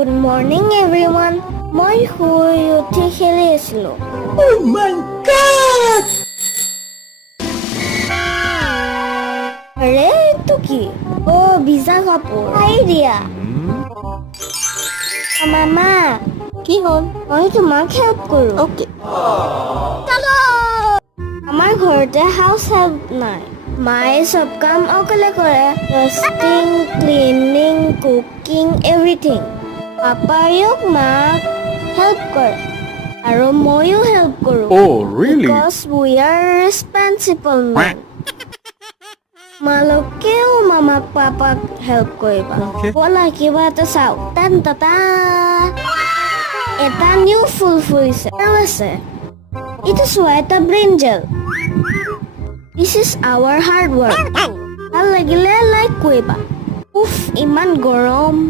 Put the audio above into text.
Good morning everyone. মই শুই উঠি খেলি আছিলো। Oh my god! আৰে এইটো কি? ভিজা কাপোৰ। আইডিয়া। মামা, কি হ'ল? মই তোমাক হেল্প কৰো। Okay. আমাৰ ঘৰতে হাউচ হেল্প নাই। মায়ে সব কাম অকলে কৰে। Dusting, cleaning, cooking, everything. পাপায়ো মাক হেল্প কৰে। আৰু ময়ো হেল্প কৰো। Oh, really? Because we are responsible men. মালকেও মামাক পাপাক হেল্প কৰিবা। Okay. ব'লা কিবা এটা চাওঁ। টান টাটা। এটা নিউ ফুল ফুলিছে আৰু আছে। এইটো চোৱা, এটা ব্ৰিঞ্জল। This is our hard work. ভাল লাগিলে লাইক কৰিবা। উফ, ইমান গৰম।